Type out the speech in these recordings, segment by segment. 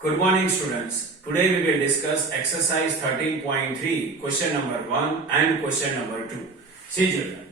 Good morning, students. Today we will discuss exercise 13.3, question number 1 and question number 2. See children,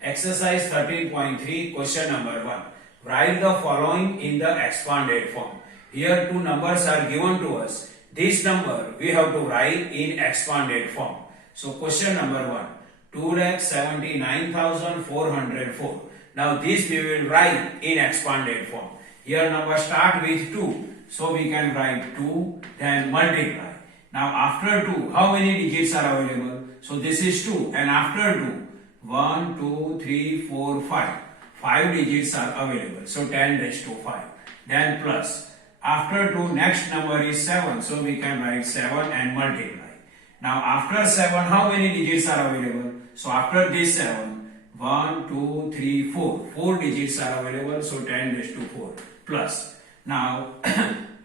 exercise 13.3, question number 1. Write the following in the expanded form. Here two numbers are given to us. This number we have to write in expanded form. So question number 1, 2,79,404. Now this we will write in expanded form. Here number start with 2. So we can write 2, then multiply. Now after 2, how many digits are available? So this is 2, and after 2, 1, 2, 3, 4, 5. 5 digits are available. So 10 raised to 5. Then plus. After 2, next number is 7. So we can write 7 and multiply. Now after 7, how many digits are available? So after this 7, 1, 2, 3, 4. 4 digits are available. So 10 raised to 4. Plus. Now,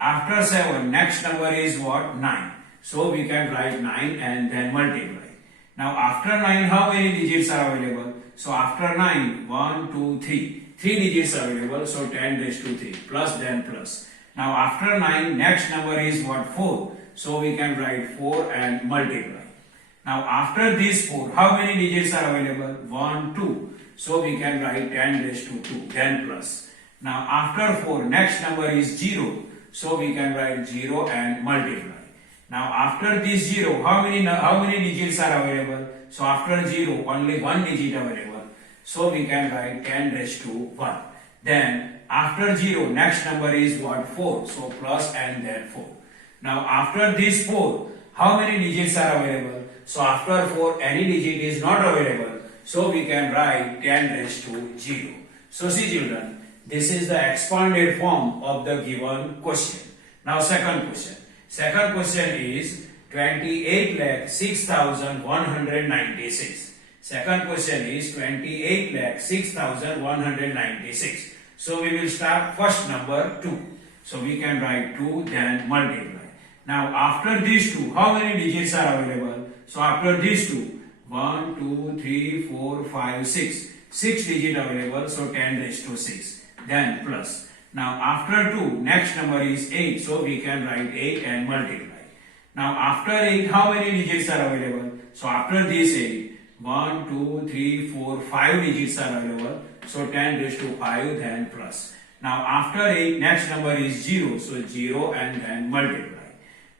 after 7, next number is what? 9. So we can write 9 and then multiply. Now, after 9, how many digits are available? So, after 9, 1, 2, 3. 3 digits are available. So, 10 raised to 3. Plus, then plus. Now, after 9, next number is what? 4. So, we can write 4 and multiply. Now, after this 4, how many digits are available? 1, 2. So, we can write 10 raised to 2. Then plus. Now after 4, next number is 0. So we can write 0 and multiply. Now after this 0, how many digits are available? So after 0, only 1 digit available. So we can write 10 raised to 1. Then after 0, next number is what? 4. So plus and then 4. Now after this 4, how many digits are available? So after 4, any digit is not available. So we can write 10 raised to 0. So see children, this is the expanded form of the given question. Now second question. Second question is 28,06,196. Second question is 28,06,196. So we will start first number 2. So we can write 2 then multiply. Now after these 2, how many digits are available? So after these 2, 1, 2, 3, 4, 5, 6. 6 digit available. So 10 raised to 6. Then plus. Now after 2, next number is 8. So we can write 8 and multiply. Now after 8, how many digits are available? So after this 8, 1, 2, 3, 4, 5 digits are available. So 10 raised to 5 then plus. Now after 8, next number is 0. So 0 and then multiply.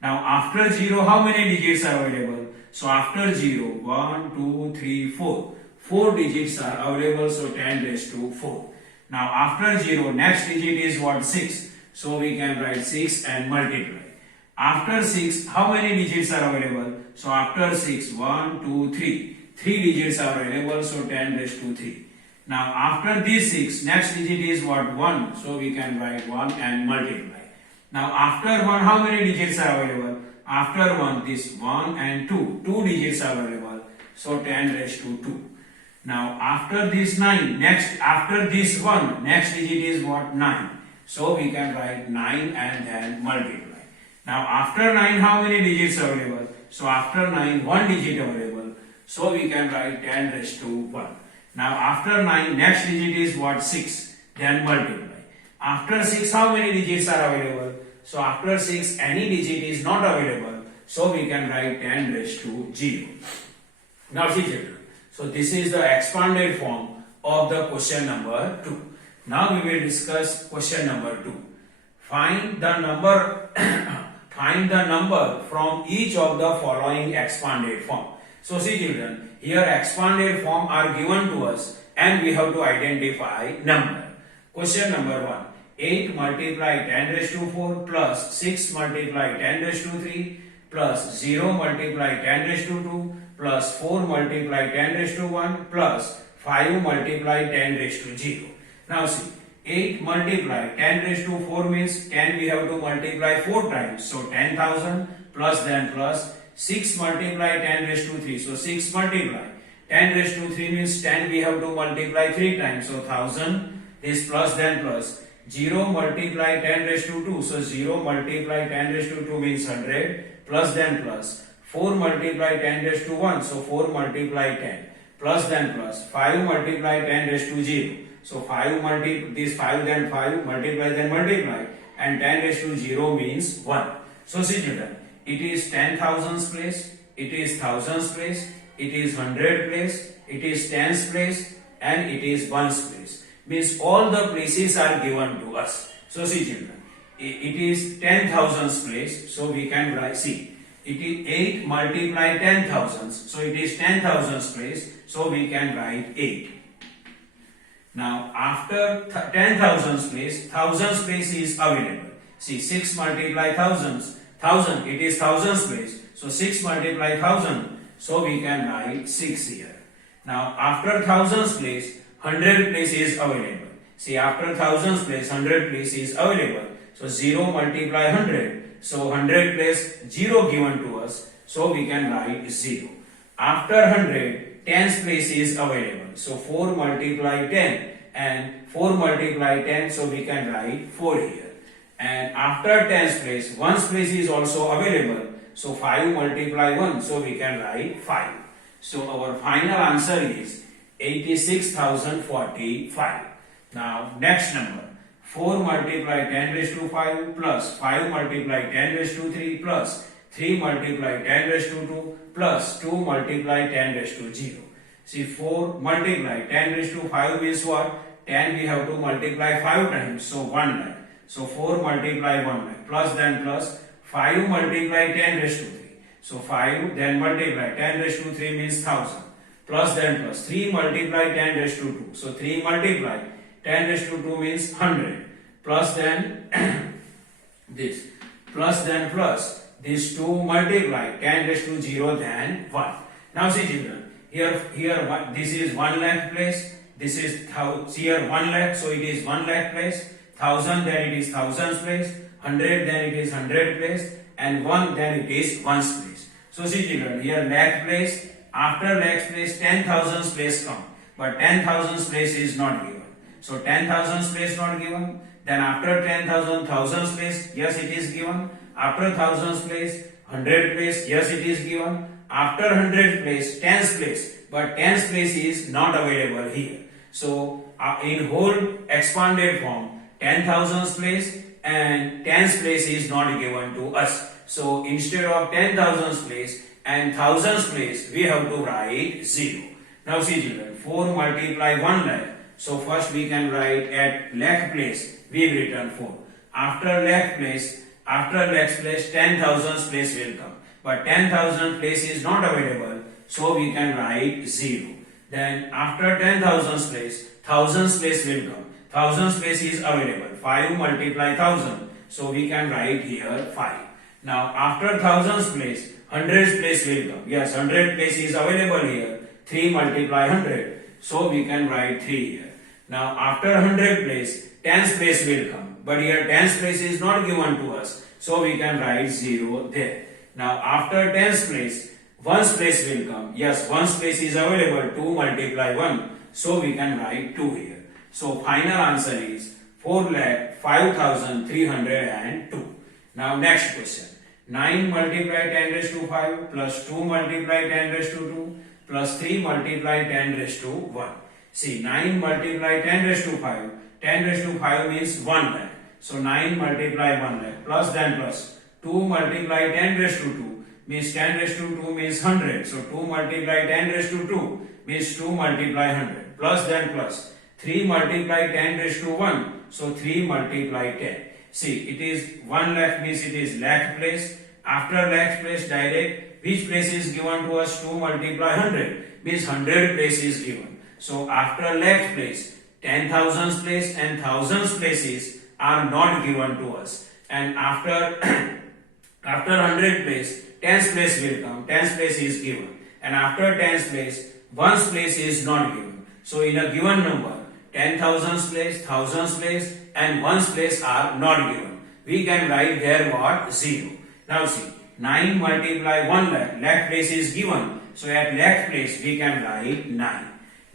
Now after 0, how many digits are available? So after 0, 1, 2, 3, 4. 4 digits are available. So 10 raised to 4. Now after 0, next digit is what? 6. So we can write 6 and multiply. After 6, how many digits are available? So after 6, 1, 2, 3. 3 digits are available. So 10 raised to 3. Now after this 6, next digit is what? 1. So we can write 1 and multiply. Now after 1, how many digits are available? After 1, this 1 and 2. 2 digits are available. So 10 raised to 2. Now after this 9, after this 1, next digit is what? 9. So we can write 9 and then multiply. Now after 9, how many digits available? So after 9, 1 digit available. So we can write 10 raised to 1. Now after 9, next digit is what? 6. Then multiply. After 6, how many digits are available? So after 6, any digit is not available. So we can write 10 raised to 0. Now see children. So this is the expanded form of the question number 2. Now we will discuss question number 2. Find the number find the number from each of the following expanded form. So see children, here expanded form are given to us and we have to identify number. Question number 1. 8 multiply 10 raised to 4 plus 6 multiply 10 raised to 3 plus 0 multiply 10 raised to 2 plus 4 multiply 10 raised to 1 plus 5 multiply 10 raised to 0. Now see, 8 multiply 10 raised to 4 means 10 we have to multiply 4 times. So 10,000 plus then plus 6 multiply 10 raised to 3. So 6 multiply 10 raised to 3 means 10 we have to multiply 3 times. So 1000 is plus then plus. 0 multiply 10 raised to 2. So 0 multiply 10 raised to 2 means 100 plus then plus. 4 multiply 10 raised to 1. So 4 multiply 10 plus then plus. 5 multiply 10 raised to 0. So 5 multiply this 5 then 5 multiply then multiply and 10 raised to 0 means 1. So see children, it is 10,000s place, it is thousands place, it is 100 place, it is tens place, and it is ones place. Means all the places are given to us. So see children, it is 10,000s place, so we can write, see, it is 8 multiply 10,000s, so it is 10,000s place, so we can write 8. Now after 10,000s place, thousands place is available. See, 6 multiply thousands, 1000, it is thousands place, so 6 multiply 1000, so we can write 6 here. Now after thousands place, 100 place is available. See, after thousands place, 100 place is available, so 0 multiply 100, so 100 place 0 given to us, so we can write 0. After 100, tens place is available, so 4 multiply 10, and 4 multiply 10, so we can write 4 here. And after tens place, ones place is also available, so 5 multiply 1, so we can write 5. So our final answer is 86,045. Now next number, 4 multiply 10 raised to 5 plus 5 multiply 10 raised to 3 plus 3 multiply 10 raised to 2 plus 2 multiply 10 raised to 0. See, 4 multiply 10 raised to 5 means what? 10 we have to multiply 5 times, so 1 lakh. So 4 multiply 1 lakh, plus then plus 5 multiply 10 raised to 3. So 5 then multiply 10 raised to 3 means 1000. Plus then plus 3 multiply 10 raised to 2. So 3 multiply 10 raised to 2 means 100. Plus then this. Plus then plus this 2 multiply 10 raised to 0 then 1. Now see children, here this is 1 lakh place. This is here 1 lakh, so it is 1 lakh place. 1000 then it is thousands place. 100 then it is 100 place. And 1 then it is ones place. So see children, here lakh place. After lakhs place, 10,000s place come. But 10,000s place is not given. So 10,000s place not given. Then after 10,000, thousands place, yes it is given. After thousands place, 100 place, yes it is given. After 100 place, tens place, but tens place is not available here. So in whole expanded form, 10,000s place and tens place is not given to us. So instead of 10,000s place and thousands place, we have to write 0. Now see children, 4 multiply 1 lakh. So first we can write at lakh place, we will return 4. After lakh place, 10,000s place will come. But 10,000 place is not available, so we can write 0. Then after 10,000s place, thousands place will come. Thousands place is available. 5 multiply 1000, so we can write here 5. Now after thousands place, hundreds place will come. Yes, 100 place is available here. 3 multiply 100, so we can write 3 here. Now after 100 place, tens place will come. But here tens place is not given to us, so we can write 0 there. Now after tens place, ones place will come. Yes, ones place is available. 2 multiply 1, so we can write 2 here. So final answer is 4,05,302. Now next question. 9 multiply 10 raised to 5 plus 2 multiply 10 raised to 2 plus 3 multiply 10 raised to 1. See, 9 multiply 10 raised to 5. 10 raised to 5 means 1 lakh. So 9 multiply 1 lakh plus then plus 2 multiply 10 raised to 2 means 10 raised to 2 means 100. So 2 multiply 10 raised to 2 means 2 multiply 100 plus then plus 3 multiply 10 raised to 1. So 3 multiply 10. See, it is 1 lakh means it is lakh place. After lakh place direct, which place is given to us? 2 multiply 100 means 100 place is given. So after lakh place, 10,000s place and thousands places are not given to us. And after 100 place, tens place will come. Tens place is given. And after tens place, ones place is not given. So in a given number, 10,000s place, thousands place and ones place are not given. We can write there what? 0. Now see, 9 multiply 1 lakh. Lakh place is given. So at lakh place we can write 9.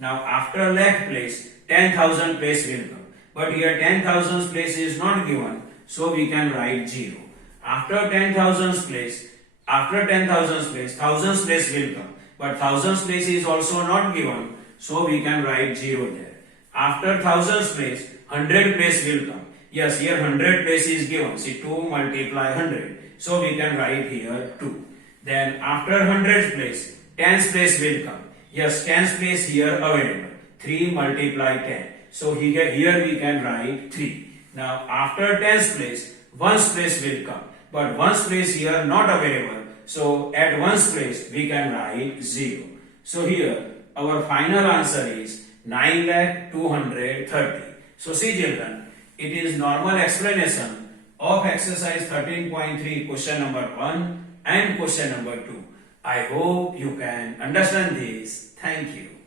Now after lakh place, 10,000 place will come. But here 10,000 place is not given. So we can write 0. After 10,000 place, thousands place will come. But thousands place is also not given. So we can write 0 there. After thousands place, 100 place will come. Yes, here 100 place is given. See, 2 multiply 100. So we can write here 2. Then after 100th place, 10th place will come. Yes, 10th place here available. 3 multiply 10. So here we can write 3. Now after 10th place, 1st place will come. But 1st place here not available. So at 1st place we can write 0. So here our final answer is 9,230,000. So see children, it is normal explanation of exercise 13.3 question number 1 and question number 2. I hope you can understand this. Thank you.